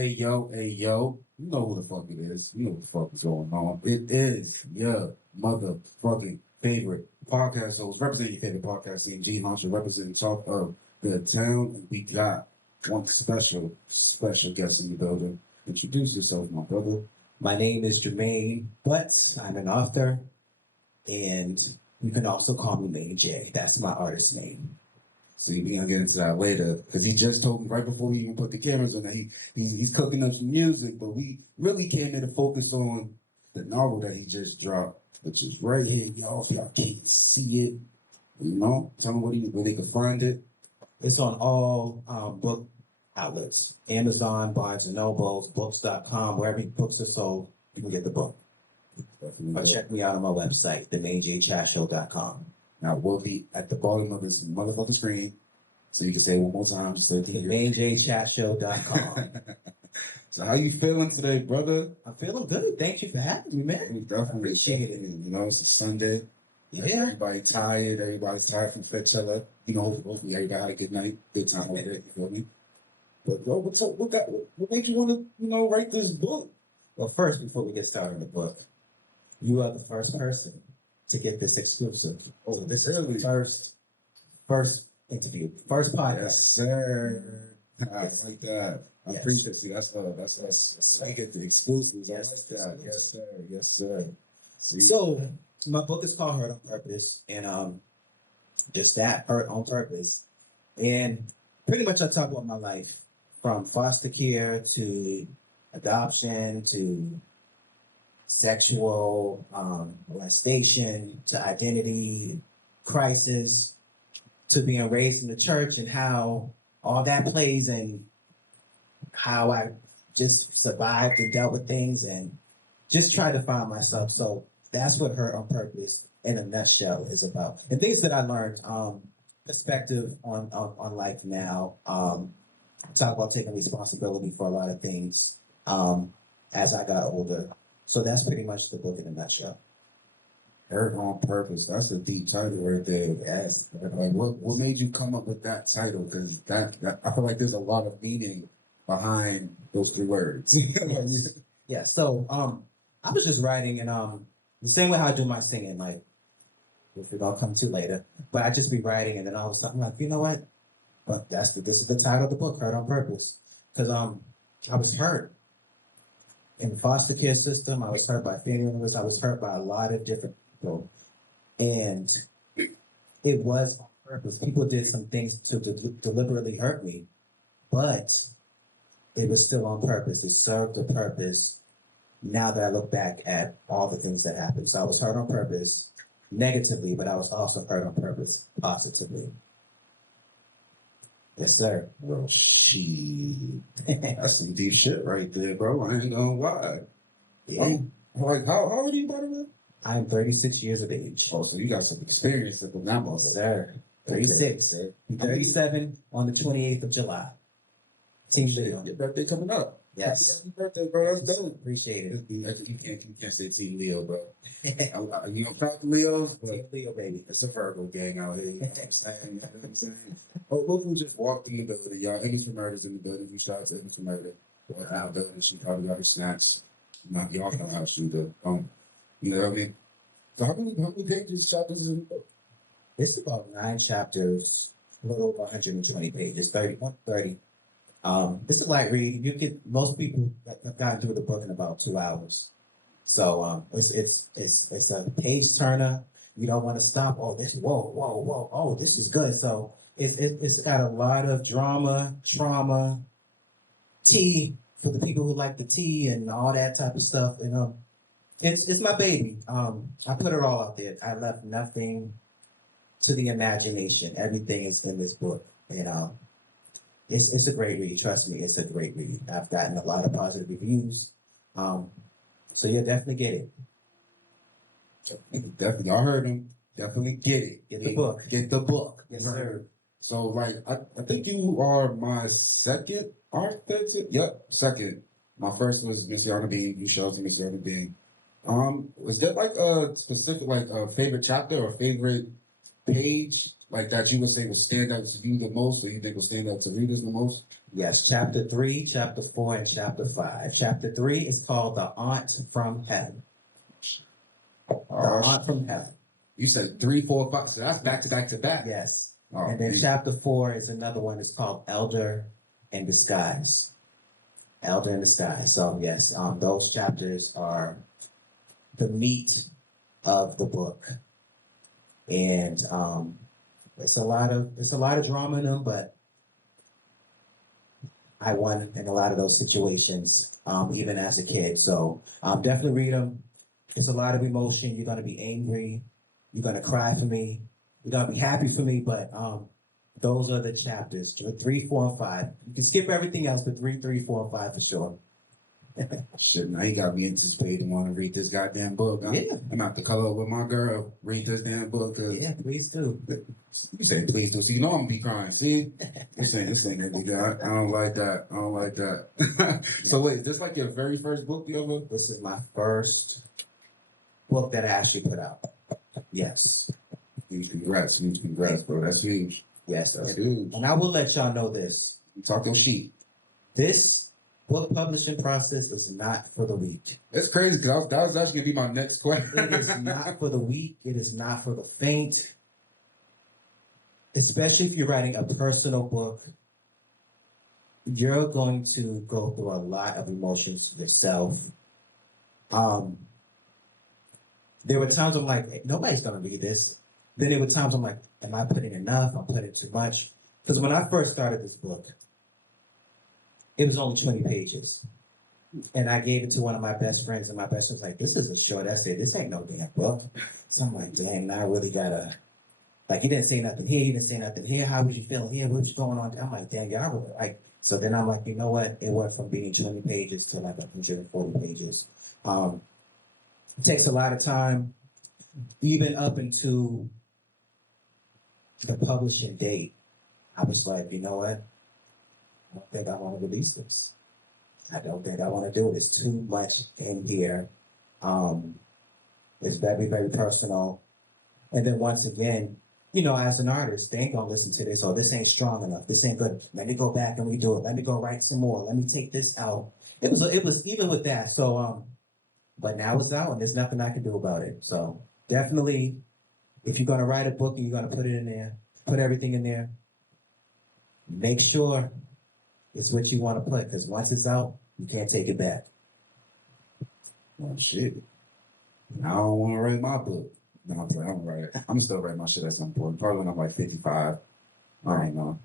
Hey, yo. You know who the fuck it is. You know what the fuck is going on. It is your motherfucking favorite podcast host, representing your favorite podcast team, G Hunter, representing Talk of the Town. And we got one special guest in the building. Introduce yourself, my brother. My name is Jermaine Butts. I'm an author, and you can also call me Main J. That's my artist name. See, we're gonna get into that later because he just told me right before we even put the cameras on that he's cooking up some music, but we really came here to focus on the novel that he just dropped, which is right here, y'all. If y'all can't see it, tell me where they can find it. It's on all book outlets: Amazon, Barnes and Nobles, Books.com, wherever books are sold, you can get the book. Or check me out on my website, themainjchatshow.com. Now, we'll be at the bottom of this motherfucking screen, so you can say it one more time. Just so themainjchatshow.com. So how you feeling today, brother? I'm feeling good. Thank you for having me, man. We definitely appreciate it. It's a Sunday. Yeah. Everybody's tired from Fetchella. Hopefully everybody had a good night, good time over there, you feel me? But bro, what made you want to, write this book? Well, first, before we get started on the book, you are the first person to get this exclusive. So this is the first interview, first podcast. Yes, sir. I like that. I Yes. appreciate it. See, that's I get the exclusives. Yes, I like that. Yes, sir. Yes, sir. See? So my book is called Hurt on Purpose, and just that, Hurt on Purpose. And pretty much I talk about my life from foster care to adoption to sexual molestation to identity crisis to being raised in the church and how all that plays and how I just survived and dealt with things and just tried to find myself. So that's what Hurt on Purpose in a nutshell is about. And things that I learned, perspective on life now. Talk about taking responsibility for a lot of things as I got older. So that's pretty much the book in a nutshell. Hurt on Purpose. That's a deep title right there. Yes. Like, what made you come up with that title? Because that I feel like there's a lot of meaning behind those three words. Yes. Yeah. So I was just writing and the same way how I do my singing, like which we're gonna come to later. But I just be writing and then all of a sudden I'm like, you know what? But this is the title of the book, Hurt on Purpose. Because I was hurt in the foster care system. I was hurt by family members. I was hurt by a lot of different people. And it was on purpose. People did some things to deliberately hurt me, but it was still on purpose. It served a purpose now that I look back at all the things that happened. So I was hurt on purpose negatively, but I was also hurt on purpose positively. Yes, sir. Well, shit. That's some deep shit right there, bro. I ain't gonna lie. Yeah. Like, how old are you, by the way? I'm 36 years of age. Oh, so you got some experience with that mother. Sir. 36. Okay. I'm 37 on the 28th of July. Team Leo. Your birthday coming up. Yes. Happy birthday, bro. That's dope. Appreciate it. You can't say Team Leo, bro. You gonna proud the Leos? Team Leo, baby. It's a Virgo gang out here. You know what I'm saying? You know what I'm saying? Oh, look who just walked in the building, y'all. Amos for Murder's in the building. You shout out to Amos for Murder. Walking out the building. She probably got her snacks. Y'all know how she do. You know what I mean? So how many pages, chapters is in the book? It's about 9 chapters, a little over 120 pages, 130. It's a light read. Most people have gotten through the book in about 2 hours. So it's a page turner. You don't want to stop. Oh, whoa. Oh, this is good. So it's got a lot of drama, trauma, tea for the people who like the tea and all that type of stuff. And it's my baby. I put it all out there. I left nothing to the imagination. Everything is in this book. And it's a great read. Trust me, it's a great read. I've gotten a lot of positive reviews. So you'll definitely get it. Definitely, y'all heard him. Definitely get it. Get the book. Get the book. Yes, sir. So, like, I think you are my second author. Yep, second. My first was Miss Yana Bean. You showed to Miss Yana Bean. Was there like a specific, like a favorite chapter or favorite page like that you would say would stand out to you the most, or you think will stand out to readers the most? Yes, chapter 3, chapter 4, and chapter 5. Chapter 3 is called The Aunt from Heaven. The Aunt from Heaven. You said 3, 4, 5. So that's back to back to back. Yes. Oh, and then man. chapter 4 is another one. It's called Elder in Disguise. Elder in Disguise. So yes, those chapters are the meat of the book, and it's a lot of drama in them, but I won in a lot of those situations, even as a kid. So definitely read them. It's a lot of emotion. You're gonna be angry. You're gonna cry for me. You're gonna be happy for me. But those are the chapters: 3, 4, and 5. You can skip everything else, but 3, 4, and 5 for sure. Shit, now you got me anticipating want to read this goddamn book. Yeah. I'm out to color up with my girl. Read this damn book. Yeah, please do. You say please do. See, you know I'm gonna be crying. See, this ain't gonna be good. I don't like that. I don't like that. So wait, is this like your very first book you ever? This is my first book that I actually put out. Yes. Huge congrats, bro. That's huge. Yes, that's huge. And I will let y'all know this. Talk your sheet. This book publishing process is not for the weak. It's crazy because that was actually gonna be my next question. It is not for the weak. It is not for the faint. Especially if you're writing a personal book, you're going to go through a lot of emotions yourself. There were times I'm like, hey, nobody's gonna read this. Then there were times I'm like, am I putting enough? I'm putting too much. Because when I first started this book, it was only 20 pages. And I gave it to one of my best friends, and my best friend was like, this is a short essay. This ain't no damn book. So I'm like, dang, now I really gotta, like, you didn't say nothing here, you didn't say nothing here. How was you feeling here? What was going on? I'm like, damn, y'all really, like, so then I'm like, you know what? It went from being 20 pages to like 140 pages. It takes a lot of time, even up into the publishing date. I was like, you know what? I don't think I want to release this. I don't think I want to do it. It's too much in here. It's very, very personal. And then once again, you know, as an artist, they ain't gonna listen to this, or this ain't strong enough. This ain't good. Let me go back and redo it. Let me go write some more. Let me take this out. It was even with that. So, but now it's out, and there's nothing I can do about it. So definitely, if you're gonna write a book and you're gonna put it in there, put everything in there, make sure it's what you want to put, because once it's out, you can't take it back. Oh shit. I don't want to write my book. No, I'm playing. I'm gonna write it. I'm still write my shit at some point. Probably when I'm like 55. I don't know.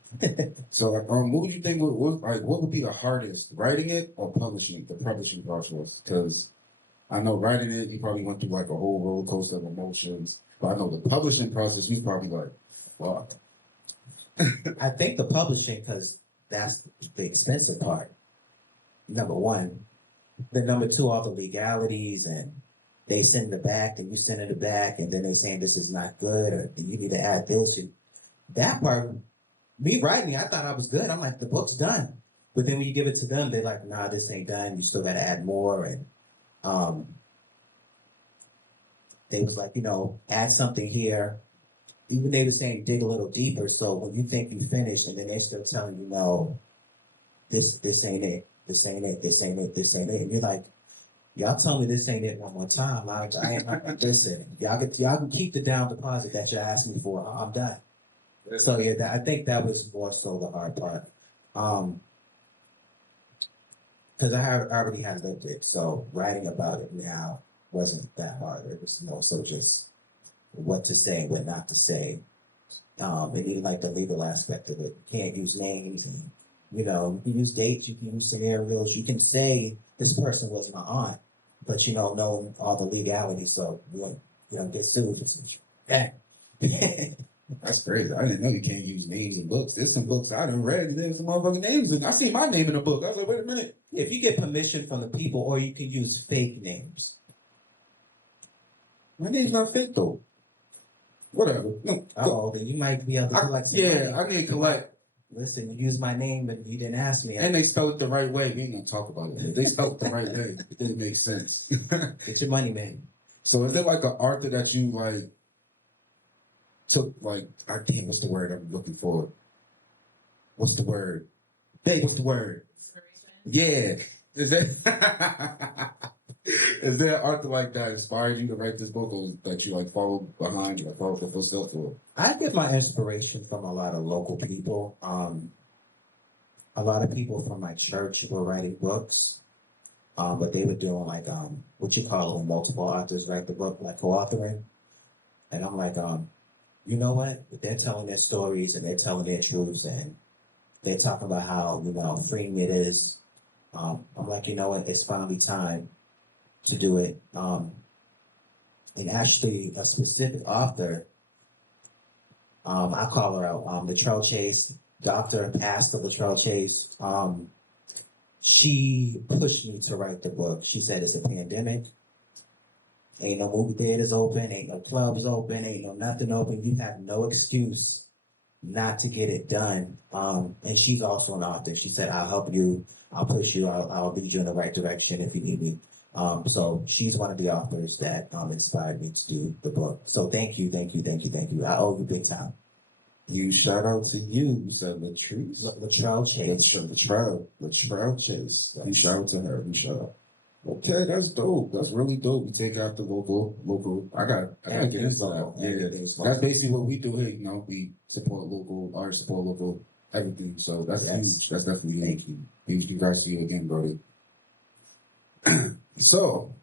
So, like, what would you think? What would be the hardest, writing it or publishing it? The publishing process, because I know writing it, you probably went through like a whole roller coaster of emotions. But I know the publishing process, you probably like, fuck. I think the publishing, because that's the expensive part. Number one. Then number two, all the legalities, and they send it back, and you send it back, and then they saying this is not good, or you need to add this. And that part, me writing, I thought I was good. I'm like, the book's done. But then when you give it to them, they're like, nah, this ain't done. You still got to add more. And they was like, you know, add something here. Even they were saying dig a little deeper. So when you think you finished, and then they're still telling you, no, this ain't it. This ain't it. This ain't it. This ain't it. And you're like, y'all tell me this ain't it one more time. I ain't listen. Y'all can keep the down deposit that you're asking me for. I'm done. So yeah, I think that was more so the hard part. Because I already had lived it, so writing about it now wasn't that hard. It was more so just what to say, what not to say, and even like the legal aspect of it. You can't use names, and you know, you can use dates, you can use scenarios, you can say this person was my aunt, but you know, knowing all the legalities, so you know, get sued for some shit. That's crazy. I didn't know you can't use names in books. There's some books I done read, and there's some motherfucking names, and I see my name in the book. I was like, wait a minute. If you get permission from the people, or you can use fake names. My name's not fake though. Whatever. No. Oh, then you might be able to collect some money. I need to collect. Listen, you used my name, but you didn't ask me. And they spelled it the right way. We ain't gonna talk about it. They spelled it the right way. It didn't make sense. Get your money, man. So is it like an author that you like took like, I damn, what's the word I'm looking for? What's the word? Hey, what's the word? Yeah. Is that is there an author like that inspired you to write this book, or that you like follow behind, like follow the footsteps, or? I get my inspiration from a lot of local people. A lot of people from my church were writing books, but they were doing like what you call it when multiple authors write the book, like co-authoring. And I'm like, you know what? They're telling their stories and they're telling their truths and they're talking about how, freeing it is. I'm like, you know what? It's finally time to do it. And actually, a specific author, I call her out, Latrell Chase, Dr. Pastor Latrell Chase. She pushed me to write the book. She said it's a pandemic. Ain't no movie theaters open, ain't no clubs open, ain't no nothing open. You have no excuse not to get it done. And she's also an author. She said, I'll help you, I'll push you, I'll lead you in the right direction if you need me. So she's one of the authors that inspired me to do the book. So thank you, thank you, thank you, thank you. I owe you big time. You shout out to you. You said Latrice? Latrell Chase. Latrell Chase. You shout out to her. You shout out. Okay, that's dope. That's really dope. We take after local. I gotta get into that. Yeah, that's basically what we do here. You know, we support local art, support local everything. So that's huge. That's definitely thank you. Huge congrats to you again, Brody. So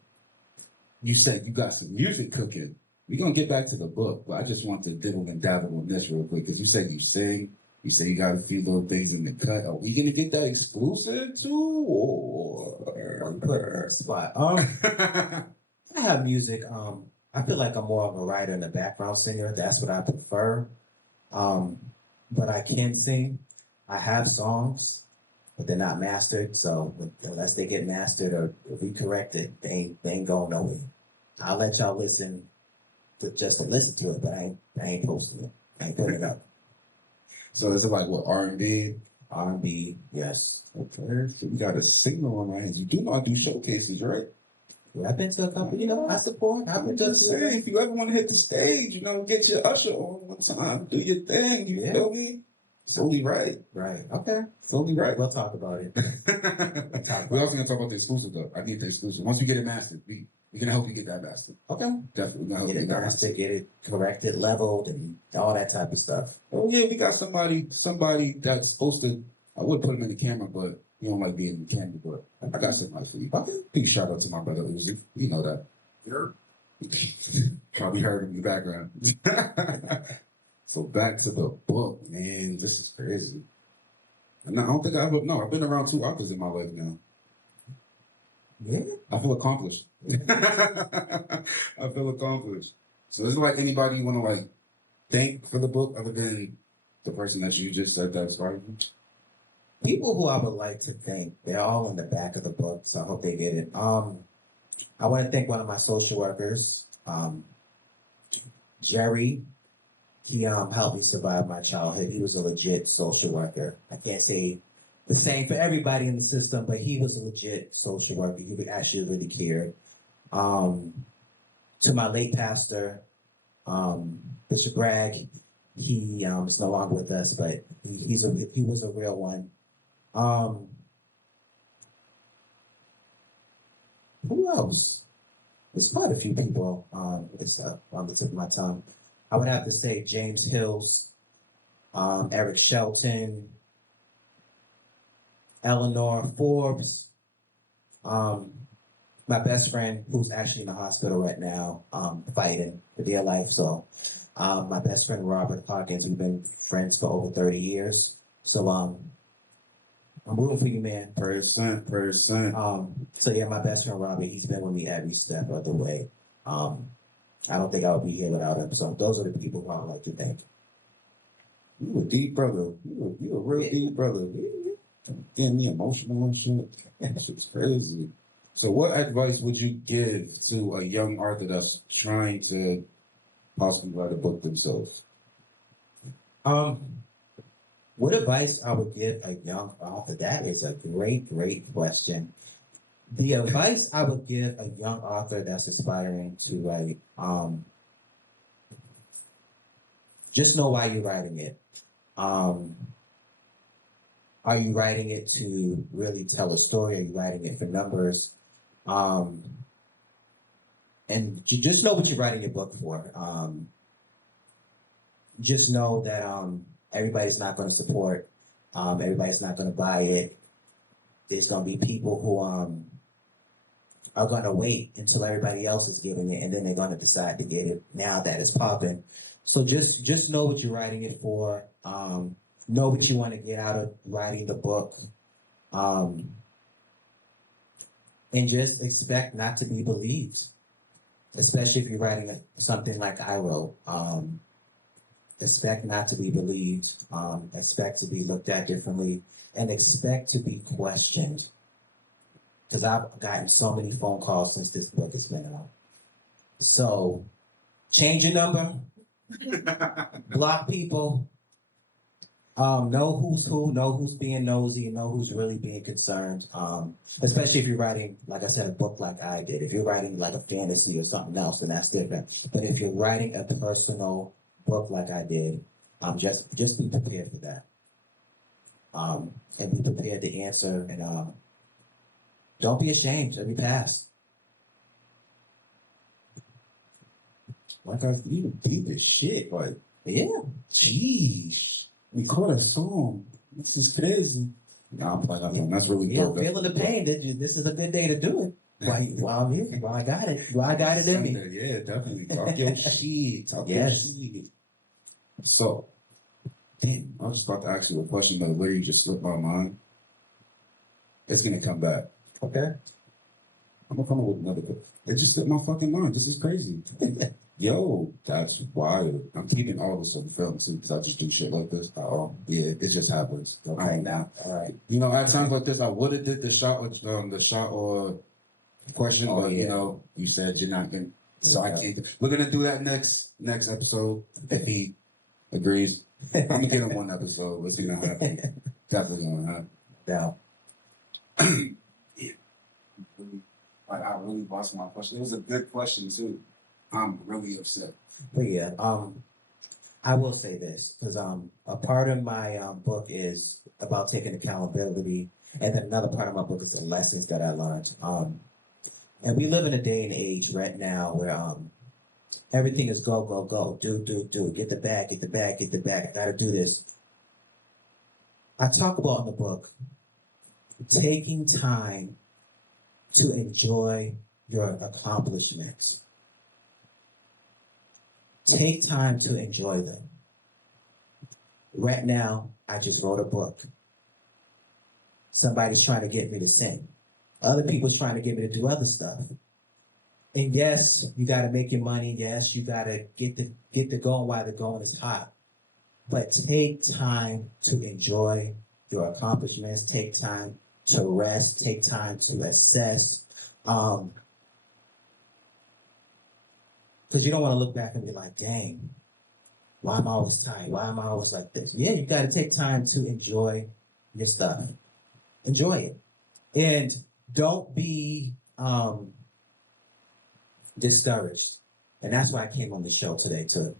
you said you got some music cooking. We're gonna get back to the book, but I just want to dibble and dabble on this real quick because you said you sing. You say you got a few little things in the cut. Are we gonna get that exclusive too, or put it on the spot? I have music. I feel like I'm more of a writer and a background singer. That's what I prefer. But I can sing. I have songs, but they're not mastered. So unless they get mastered or recorrected, they ain't going nowhere. I'll let y'all listen just to listen to it, but I ain't posting it. I ain't putting it up. So is it like what, R&B? R&B, yes. Okay, so we got a signal on my hands. You do know I do showcases, right? Yeah, I've been to a couple, I support. I'm just saying, if you ever want to hit the stage, get your usher on one time, do your thing, you feel me? It's only right. Right. Okay. It's only right. We'll talk about it. We're also gonna talk about the exclusive though. I need the exclusive. Once we get it mastered, we're gonna help you get that mastered. Okay. Definitely gonna help get you it get that mastered, get it corrected, leveled, and all that type of stuff. Oh yeah, we got somebody that's supposed to. I would put him in the camera, but he don't like being in the camera. But I got somebody for you. Big shout out to my brother Uzi. You know that. You're probably heard him in the background. So back to the book, man. This is crazy. And I don't think I've been around two authors in my life now. Yeah. I feel accomplished. I feel accomplished. So is it like anybody you want to like thank for the book other than the person that you just said that inspired you? People who I would like to thank, they're all in the back of the book, so I hope they get it. I want to thank one of my social workers, Jerry. He helped me survive my childhood. He was a legit social worker. I can't say the same for everybody in the system, but he was a legit social worker. He actually really cared. To my late pastor, Bishop Bragg, he is no longer with us, but he was a real one. Who else? There's quite a few people. It's on the tip of my tongue. I would have to say James Hills, Eric Shelton, Eleanor Forbes, my best friend who's actually in the hospital right now, fighting for dear life. So my best friend Robert Hawkins, we've been friends for over 30 years. So I'm rooting for you, man. Percent. So yeah, my best friend Robert, he's been with me every step of the way. I don't think I would be here without him. So those are the people who I would like to thank. You a deep brother. You a real deep brother. Getting me emotional and shit. That shit's crazy. So what advice would you give to a young author that's trying to possibly write a book themselves? What advice I would give a young author? That is a great question. The advice I would give a young author that's aspiring to write, just know why you're writing it. Are you writing it to really tell a story? Are you writing it for numbers? And just know what you're writing your book for. Just know that everybody's not going to support. Everybody's not going to buy it. There's going to be people who are going to wait until everybody else is getting it, and then they're going to decide to get it now that it's popping. So just know what you're writing it for. Know what you want to get out of writing the book. And just expect not to be believed, especially if you're writing something like I wrote. Expect not to be believed, expect to be looked at differently, and expect to be questioned. Because I've gotten so many phone calls since this book has been out. So, change your number, block people, know who's who, know who's being nosy, and know who's really being concerned. Especially if you're writing, like I said, a book like I did. If you're writing like a fantasy or something else, then that's different. But if you're writing a personal book like I did, just be prepared for that. And be prepared to answer, and don't be ashamed of your past. Like you deep as shit. Like, Yeah. jeez, we caught a song. This is crazy. Nah, I'm playing. That's really Yeah, dope. feeling the pain. This is a good day to do it. While I'm here, while I got it, while I got it in me. Yeah, definitely. Talk your shit. Talk Yes. your shit. So, damn, I was just about to ask you a question, but literally just slipped my mind. It's gonna come back. Okay. I'm gonna come up with another good. It just slipped my fucking mind. This is crazy. Yo, that's wild. I'm keeping all this on film too, because I just do shit like this. Yeah, it just happens. Okay, now. All right. You know, at times like this, I would have did the shot or question, Oh, but yeah. you know, you said you're not gonna, so I can't. We're gonna do that next episode if he agrees. I'm gonna get him one episode. It's gonna happen. Definitely gonna happen. Yeah. I really lost my question. It was a good question too. I'm really upset. But yeah, I will say this, because a part of my book is about taking accountability, and then another part of my book is the lessons that I learned. And we live in a day and age right now where everything is go, go, go, do, get the bag, get the bag, get the bag, I gotta do this. I talk about in the book taking time to enjoy your accomplishments. Take time to enjoy them. Right now, I just wrote a book. Somebody's trying to get me to sing. Other people's trying to get me to do other stuff. And yes, you got to make your money. Yes, you got to get the going while the going is hot. But take time to enjoy your accomplishments. Take time to rest. Take time to assess. Because you don't want to look back and be like, dang, why am I always tired? Why am I always like this? Yeah, you got to take time to enjoy your stuff. Enjoy it. And don't be discouraged. And that's why I came on the show today, too.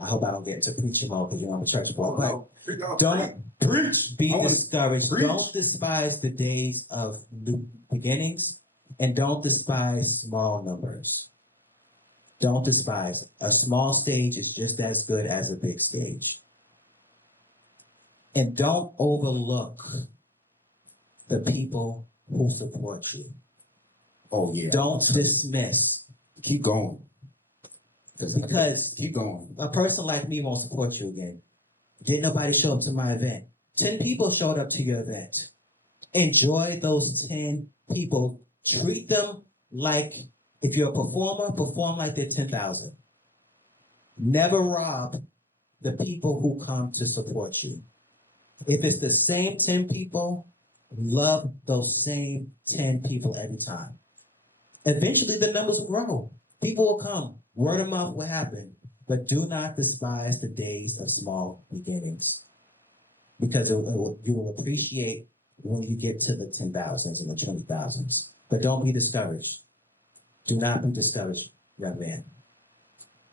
I hope I don't get into preaching mode because I'm a church boy. But don't be discouraged. Don't despise the days of new beginnings, and don't despise small numbers. Don't despise. A small stage is just as good as a big stage. And don't overlook the people who support you. Oh, yeah. Don't dismiss. Keep going. Because keep going. A person like me won't support you again. Didn't nobody show up to my event? 10 people showed up to your event. Enjoy those 10 people. Treat them like, if you're a performer, perform like they're 10,000. Never rob the people who come to support you. If it's the same 10 people, love those same 10 people every time. Eventually, the numbers will grow. People will come. Word of mouth will happen. But do not despise the days of small beginnings, because you will appreciate when you get to the 10,000s and the 20,000s. But don't be discouraged. Do not be discouraged, young man.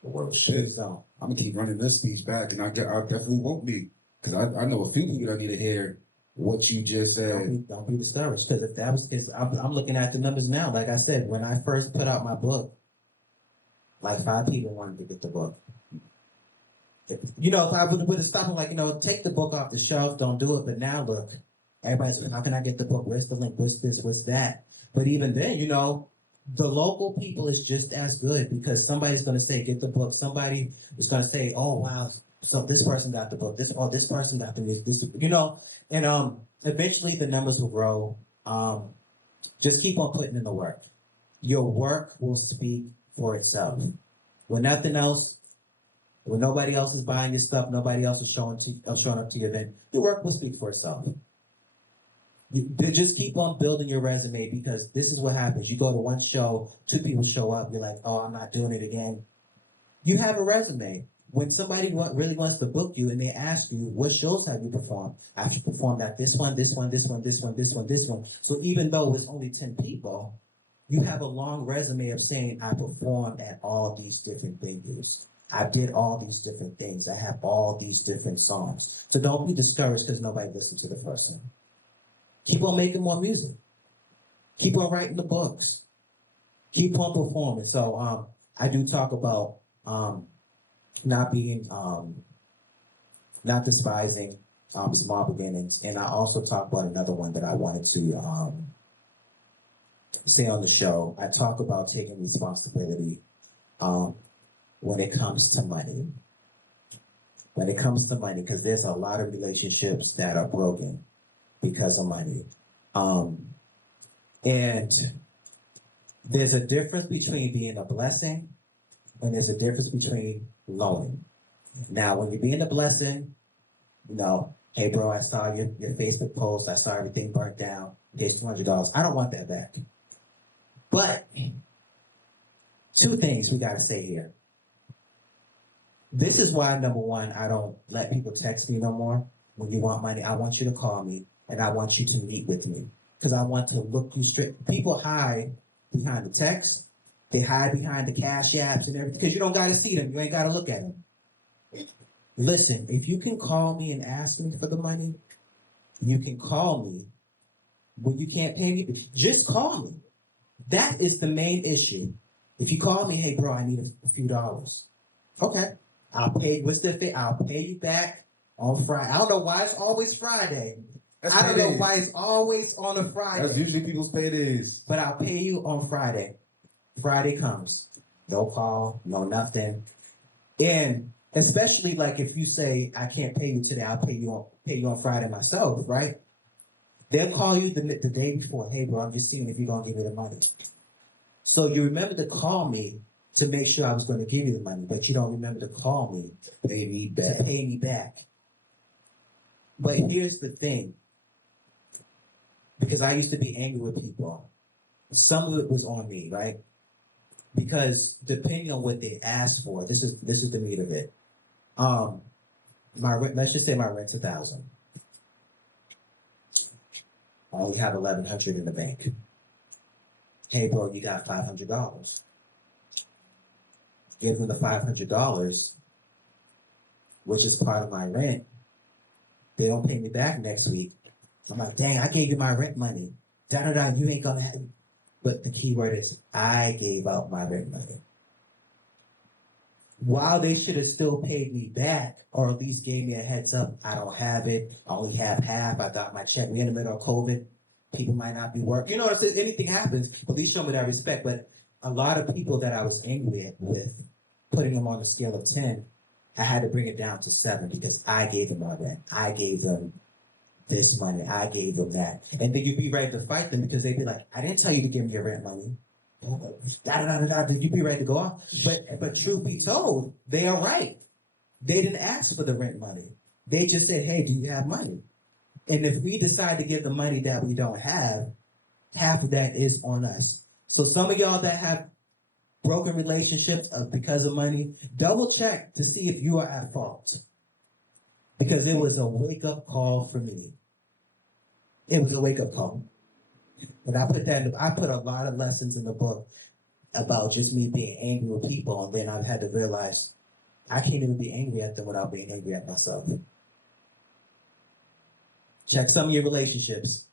Well, shit. So I'm gonna keep running this speech back, and I definitely won't be, because I know a few people that need to hear what you just said. don't be discouraged, because if that was, because I'm looking at the numbers now. Like I said, when I first put out my book, like 5 people wanted to get the book. If I would have stopped and like, take the book off the shelf, don't do it. But now look, everybody's like, how can I get the book? Where's the link? What's this? What's that? But even then, the local people is just as good, because somebody's going to say, get the book. Somebody is going to say, oh, wow, so this person got the book. This person got the music. And eventually the numbers will grow. Just keep on putting in the work. Your work will speak for itself. When nothing else, when nobody else is buying your stuff, nobody else is showing up to your event, your work will speak for itself. You just keep on building your resume, because this is what happens. You go to one show, 2 people show up, you're like, oh, I'm not doing it again. You have a resume. When somebody really wants to book you and they ask you, what shows have you performed? I've performed at this one, this one, this one, this one, this one, this one. So even though it's only 10 people, you have a long resume of saying, I performed at all these different venues. I did all these different things. I have all these different songs. So don't be discouraged because nobody listened to the first one. Keep on making more music. Keep on writing the books. Keep on performing. So I do talk about not despising small beginnings. And I also talk about another one that I wanted to say on the show. I talk about taking responsibility when it comes to money. When it comes to money, because there's a lot of relationships that are broken because of money. And there's a difference between being a blessing and there's a difference between loaning. Now, when you're being a blessing, hey bro, I saw your Facebook post, I saw everything burnt down, here's $200. I don't want that back. But 2 things we gotta say here. This is why, number one, I don't let people text me no more. When you want money, I want you to call me and I want you to meet with me, because I want to look you straight. People hide behind the text. They hide behind the cash apps and everything, because you don't got to see them. You ain't got to look at them. Listen, if you can call me and ask me for the money, you can call me. When you can't pay me, just call me. That is the main issue. If you call me, hey bro, I need a few dollars. Okay, I'll pay. What's the fee? I'll pay you back on Friday. I don't know why it's always Friday. I don't know why it's always on a Friday. That's usually people's paydays. But I'll pay you on Friday. Friday comes. No call, no nothing. And especially like if you say, I can't pay you today, I'll pay you on Friday myself, right? They'll call you the day before. Hey bro, I'm just seeing if you're gonna give me the money. So you remember to call me to make sure I was going to give you the money, but you don't remember to call me to pay me back. But here's the thing, because I used to be angry with people. Some of it was on me, right? Because depending on what they asked for, this is the meat of it. My rent, let's just say my rent's $1,000. I only have $1,100 in the bank. Hey bro, you got $500. Give them the $500, which is part of my rent. They don't pay me back next week. I'm like, dang, I gave you my rent money. Da-da-da, you ain't gonna have it. But the key word is, I gave out my rent money. While they should have still paid me back, or at least gave me a heads up, I don't have it. I only have half. I got my check. We're in the middle of COVID. People might not be working. You know what I'm saying? Anything happens, at least show me that respect. But a lot of people that I was angry with, putting them on a scale of 10, I had to bring it down to 7 because I gave them my rent. I gave them this money. I gave them that. And then you'd be ready to fight them because they'd be like, I didn't tell you to give me your rent money. You'd be ready to go off. But truth be told, they are right. They didn't ask for the rent money. They just said, hey, do you have money? And if we decide to give the money that we don't have, half of that is on us. So some of y'all that have broken relationships because of money, double check to see if you are at fault. Because it was a wake-up call for me. It was a wake-up call. And I put a lot of lessons in the book. about just me being angry with people, and then I've had to realize I can't even be angry at them without being angry at myself. Check some of your relationships.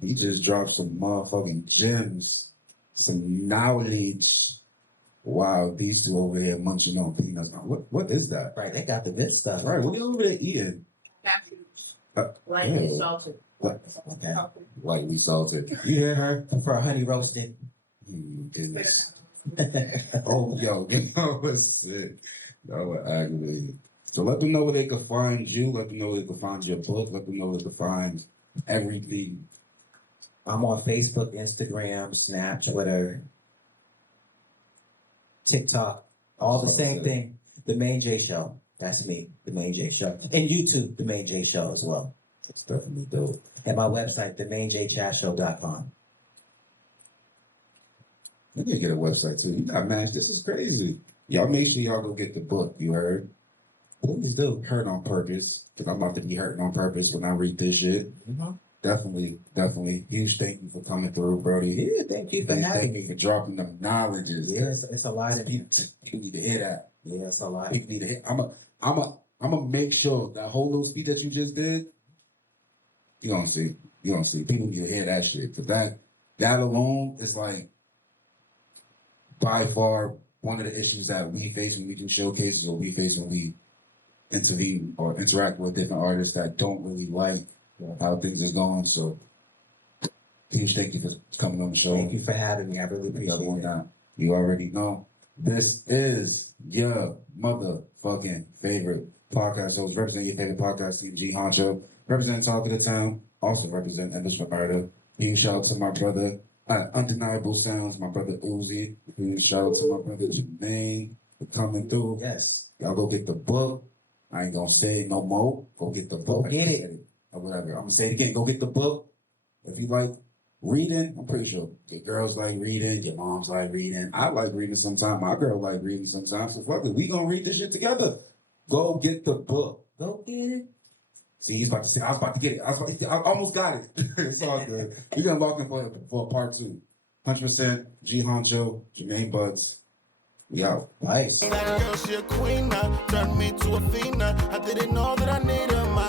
He just dropped some motherfucking gems, some knowledge. Wow, these two over here munching on peanuts. What is that? Right, they got the good stuff. Right, what are you over there eating? Lightly yeah. salted. Okay. Lightly salted. You hear her? For honey roasted. Goodness. Oh, yo, what's sick? That was aggravating. So let them know where they can find you. Let them know where they can find your book. Let them know where they can find everything. I'm on Facebook, Instagram, Snap, Twitter, TikTok, all the same thing. The Main J Show. That's me, The Main J Show. And YouTube, The Main J Show as well. It's definitely dope. And my website, themainjchatshow.com. You need to get a website too. You got match. This is crazy. Y'all make sure y'all go get the book. You heard? Please do. Hurt on purpose. Because I'm about to be hurting on purpose when I read this shit. Mm-hmm. Definitely. Huge thank you for coming through, Brody. Yeah, thank you for having Thank me. you for dropping them knowledges. Yeah, it's a lot of People need to hear that. Yeah, it's a lot. People need to hear. I'm a make sure that whole little speech that you just did. You gonna see. People need to hear that shit. Cause that alone is like by far one of the issues that we face when we do showcases, or we face when we intervene or interact with different artists that don't really like how things is going. So huge thank you for coming on the show. Thank you for having me. I really appreciate it. You already know. This is your motherfucking favorite podcast host, representing your favorite podcast team, G Honcho, representing Talk of the Town, also representing English for Murder. Huge shout out to my brother, Undeniable Sounds, my brother Uzi. Huge shout out to my brother Jermaine for coming through. Yes. Y'all go get the book. I ain't gonna say it no more. Go get the book. Go get it. Or whatever. I'm gonna say it again. Go get the book. If you like reading, I'm pretty sure your girls like reading, your moms like reading. I like reading sometimes. My girl like reading sometimes. So fuck it. We gonna read this shit together. Go get the book. Go get it. See, he's about to say, I was about to get it. I almost got it. It's all good. We're gonna lock in for part 2. 100% G Honcho, Jermaine Butts. We out. Nice. That girl, she a queen now. Turned me to a fiend now. I didn't know that I needed my